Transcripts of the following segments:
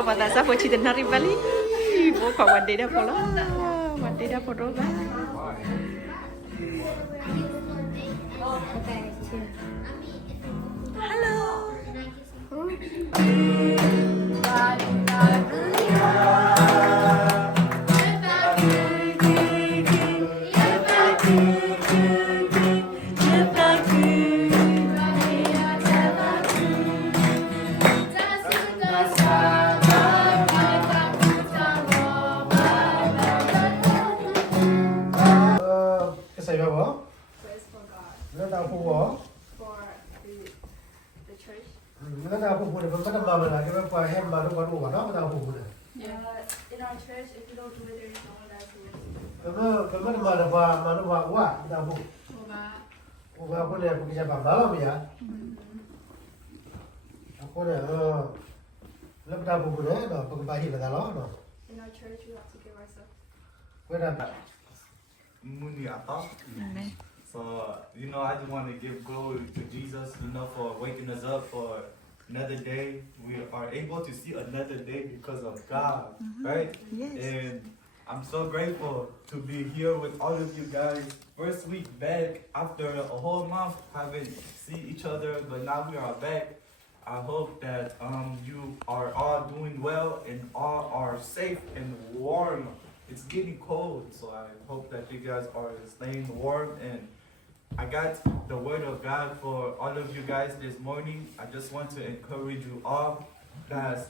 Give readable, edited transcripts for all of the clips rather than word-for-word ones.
Bố bà ta sắp phải chỉ đến Nari Valley. Bố cònวันday dah pula. One day dah photo ba. Hello. Cái sợi vào bó, Praise for God. nó đào phụ bó, For the church. nó đào phụ để vẫn bắt đầu là cái qua hem mà nó có đủ nó đào phụ này. In our church, if you don't do it, there's no one that will. Cái bắt đầu là qua mà nó vào quá đào phụ, qua cái này cái sản phẩm đó là gì ạ? Cái này lớp đào phụ đấy, nó có bài hiện là đó nó. In our church, we have to give ourselves. Cái này Muniata. So, you know, I just want to give glory to Jesus, you know, for waking us up for another day. We are able to see another day because of God, right? Yes. And I'm so grateful to be here with all of you guys. First week back after a whole month haven't seen each other, but now we are back. I hope that you are all doing well and all are safe and warm. It's getting cold, so I hope that you guys are staying warm. And I got the word of God for all of you guys this morning. I just want to encourage you all that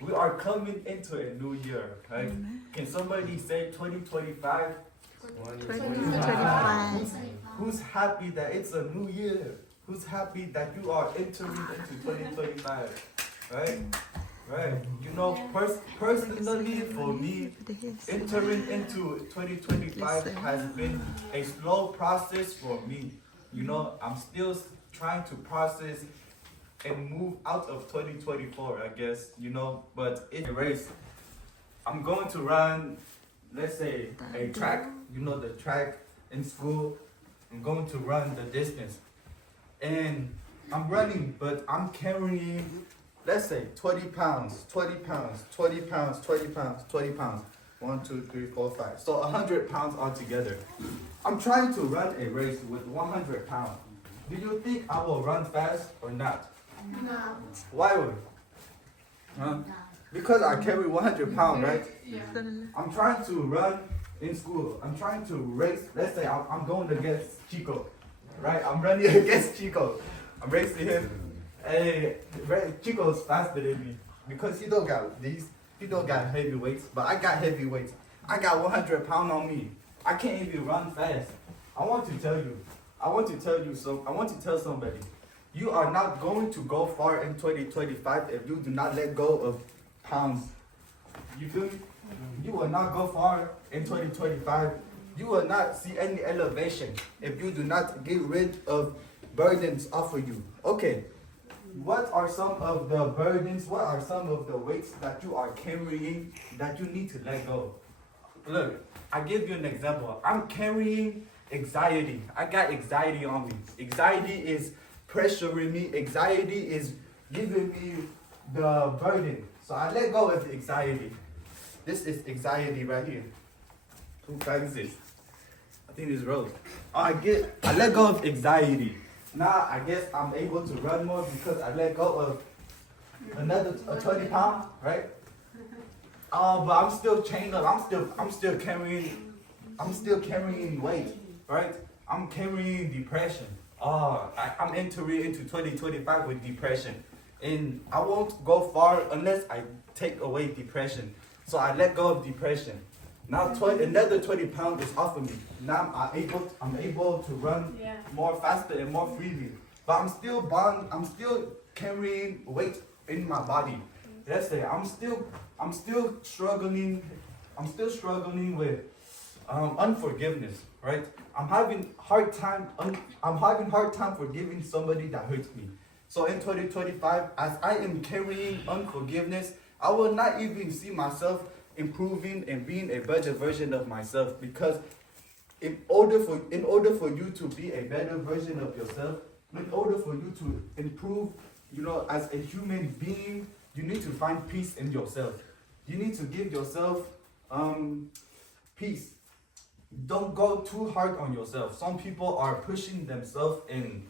we are coming into a new year. Right? Can somebody say 2025? 2025. Who's happy that it's a new year? Who's happy that you are entering into 2025? Right? Right. You know, personally for me, entering into 2025 has been a slow process for me. You know, I'm still trying to process and move out of 2024, I guess, you know, but it's a race. I'm going to run, let's say, a track, you know, the track in school. I'm going to run the distance. And I'm running, but I'm carrying, let's say, 20 pounds, 20 pounds, 20 pounds, 20 pounds, 20 pounds. 1, 2, 3, 4, 5. So 100 pounds altogether. I'm trying to run a race with 100 pounds. Do you think I will run fast or not? No. Why would? Huh? Because I carry 100 pounds, right? Yeah. I'm trying to run in school. I'm trying to race. Let's say I'm going against Chico, right? I'm running against Chico. I'm racing him. Hey, Chico's faster than me because he don't got these. He don't got heavy weights, but I got heavy weights. I got 100 pounds on me. I can't even run fast. I want to tell you. I want to tell somebody. You are not going to go far in 2025 if you do not let go of pounds. You feel me? You will not go far in 2025. You will not see any elevation if you do not get rid of burdens off of you. Okay. What are some of the burdens? What are some of the weights that you are carrying that you need to let go? Look, I give you an example. I'm carrying anxiety. I got anxiety on me. Anxiety is pressuring me. Anxiety is giving me the burden. So I let go of anxiety. This is anxiety right here. Who bags this? I think it's Rose. I let go of anxiety. Now I guess I'm able to run more because I let go of another 20 pounds, right? But I'm still chained up. I'm still carrying weight, right? I'm carrying depression. I'm entering into 2025 with depression, and I won't go far unless I take away depression. So I let go of depression. Now another 20 pounds is off of me. Now I'm able to run more faster and more freely. But I'm still carrying weight in my body. Let's say I'm still struggling with unforgiveness, right? I'm having hard time forgiving somebody that hurts me. So in 2025, as I am carrying unforgiveness, I will not even see myself improving and being a better version of myself, because in order for you to be a better version of yourself, in order for you to improve, you know, as a human being, you need to find peace in yourself. You need to give yourself peace. Don't go too hard on yourself. Some people are pushing themselves and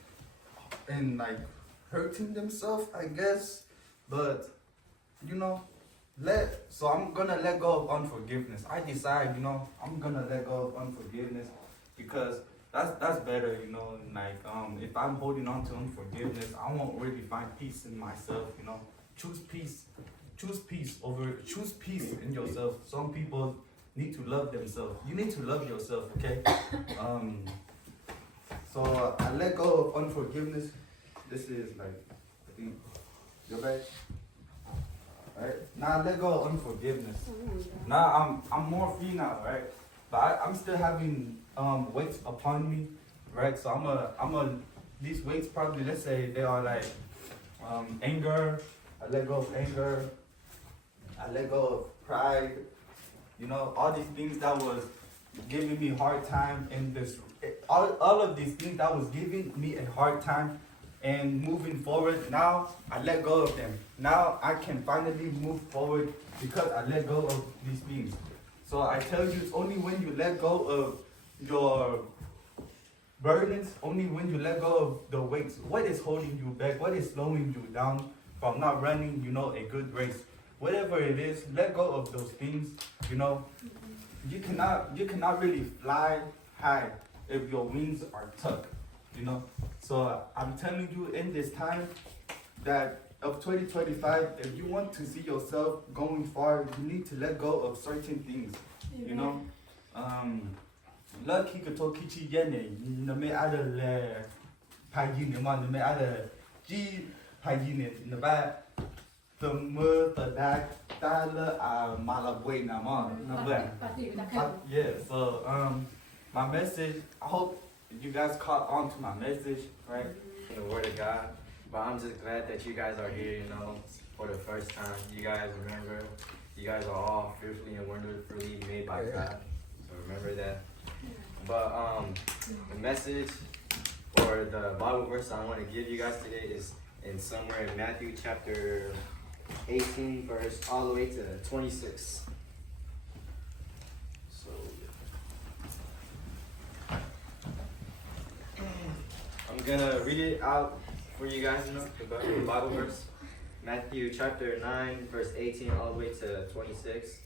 like hurting themselves, I guess. But you know, so I'm gonna let go of unforgiveness. I decide, you know, I'm gonna let go of unforgiveness because that's better, you know. Like if I'm holding on to unforgiveness, I won't really find peace in myself, you know. Choose peace in yourself. Some people need to love themselves. You need to love yourself, okay? So I let go of unforgiveness. This is like, I think, your bag. Right? Now I let go of unforgiveness. Now I'm more free now, right? But I'm still having weights upon me, right? So these weights probably, let's say they are like anger. I let go of anger. I let go of pride. You know, all these things that was giving me a hard time in this, all of these things that was giving me a hard time and moving forward, now I let go of them. Now I can finally move forward because I let go of these things. So I tell you, it's only when you let go of your burdens, only when you let go of the weights, what is holding you back, what is slowing you down from not running, you know, a good race. Whatever it is, let go of those things, you know. You cannot really fly high if your wings are tucked, you know. So I'm telling you in this time that of 2025, if you want to see yourself going far, you need to let go of certain things, you know. Lucky katokichi yene, no me ada le pagine man, no me ada g pagine no ba the murder that malabwe na man. Yeah, so my message, I hope you guys caught on to my message, right? In the Word of God. But I'm just glad that you guys are here, you know, for the first time. You guys remember, you guys are all fearfully and wonderfully made by God. So remember that. But the message or the Bible verse I want to give you guys today is in somewhere in Matthew chapter 18 verse all the way to 26. So I'm gonna read it out for you guys, you know, the Bible verse. Matthew chapter 9 verse 18 all the way to 26.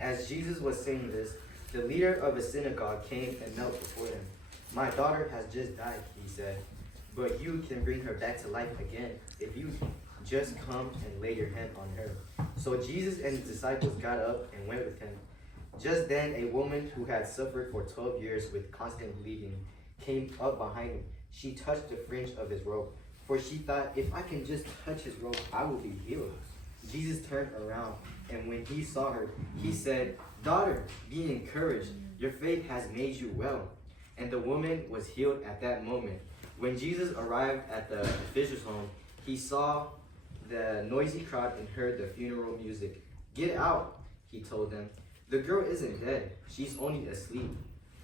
As Jesus was saying this, the leader of a synagogue came and knelt before him. My daughter has just died, he said, but you can bring her back to life again if you just come and lay your hand on her. So Jesus and his disciples got up and went with him. Just then a woman who had suffered for 12 years with constant bleeding came up behind him. She touched the fringe of his robe, for she thought, if I can just touch his robe, I will be healed. Jesus turned around, and when he saw her, he said, Daughter, be encouraged. Your faith has made you well. And the woman was healed at that moment. When Jesus arrived at the official's home, he saw the noisy crowd and heard the funeral music. Get out, he told them. The girl isn't dead. She's only asleep.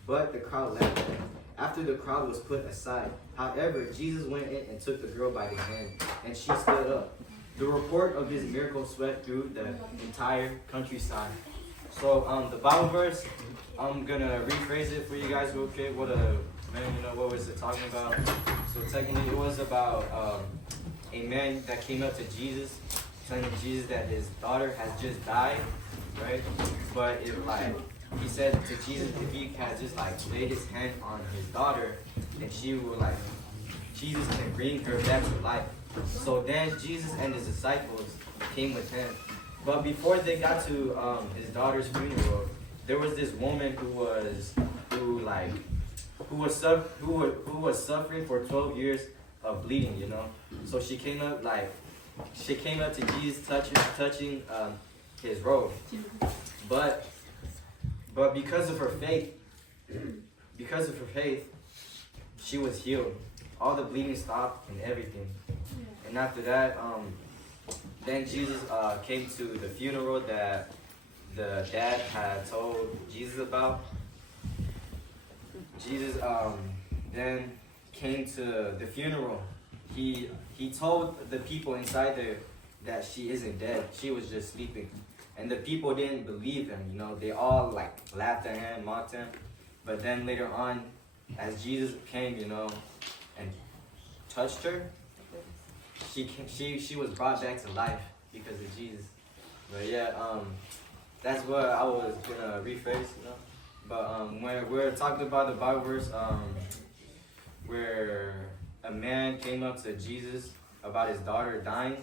But the crowd laughed at him. After the crowd was put aside, however, Jesus went in and took the girl by the hand, and she stood up. The report of this miracle swept through the entire countryside. So the Bible verse, I'm gonna rephrase it for you guys real quick. What was it talking about? So technically, it was about a man that came up to Jesus, telling Jesus that his daughter has just died, right? But he said to Jesus, if he had just laid his hand on his daughter, then Jesus can bring her back to life. So then Jesus and his disciples came with him. But before they got to his daughter's funeral, there was this woman who was suffering for 12 years of bleeding, you know. So she came up to Jesus, touching his robe. But because of her faith, she was healed. All the bleeding stopped and everything. And after that, then Jesus came to the funeral that the dad had told Jesus about. Jesus then came to the funeral. He told the people inside there that she isn't dead. She was just sleeping. And the people didn't believe him, you know. They all like laughed at him, mocked him. But then later on, as Jesus came, you know, and touched her, she was brought back to life because of Jesus. But yeah, that's what I was gonna rephrase, you know. But when we're talking about the Bible verse, where a man came up to Jesus about his daughter dying,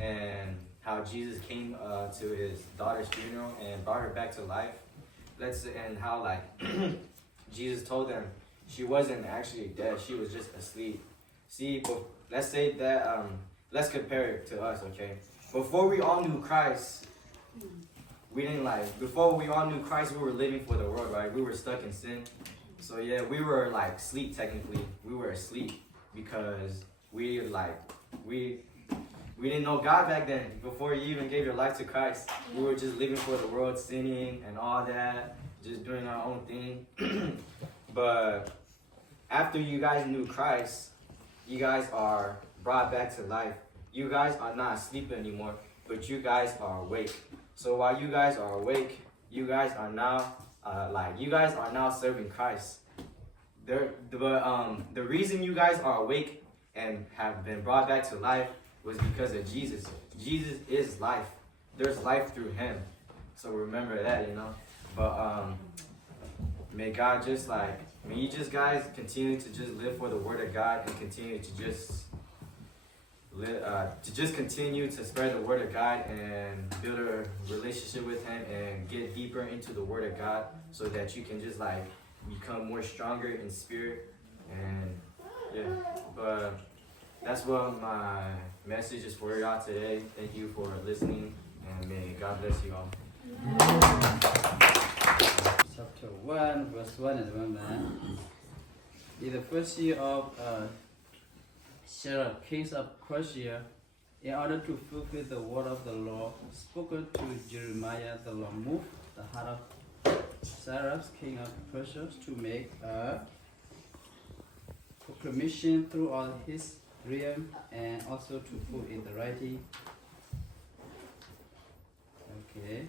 and how Jesus came to his daughter's funeral and brought her back to life. And how like Jesus told them she wasn't actually dead; she was just asleep. See, let's say that let's compare it to us, okay? Before we all knew Christ, we didn't like. Before we all knew Christ, we were living for the world, right? We were stuck in sin. So yeah, we were like asleep technically. We were asleep because we didn't know God back then. Before you even gave your life to Christ, we were just living for the world, sinning and all that, just doing our own thing. But after you guys knew Christ, you guys are brought back to life. You guys are not asleep anymore, but you guys are awake. So while you guys are awake, you guys are now serving Christ. The reason you guys are awake and have been brought back to life was because of Jesus. Jesus is life. There's life through him. So remember that, you know. But may God just may you just guys continue to just live for the word of God and continue to just continue to spread the word of God and build a relationship with him and get deeper into the word of God so that you can just become more stronger in spirit. And yeah, but that's what my message is for y'all today. Thank you for listening, and may God bless you all. Chapter 1, verse 1 and 1. In the first year of Sarah, king of Persia, in order to fulfill the word of the Lord spoken to Jeremiah, the Lord moved the heart of Cyrus, king of Persia, to make a proclamation throughout his realm and also to put in the writing. Okay.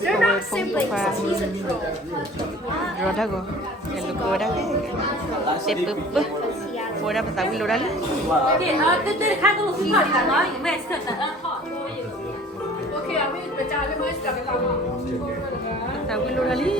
They're not siblings. He's a troll. Rodago. El locura que te pup. Fuera para tawi lora. Okay, I mean, but I don't know. Tawi lora li.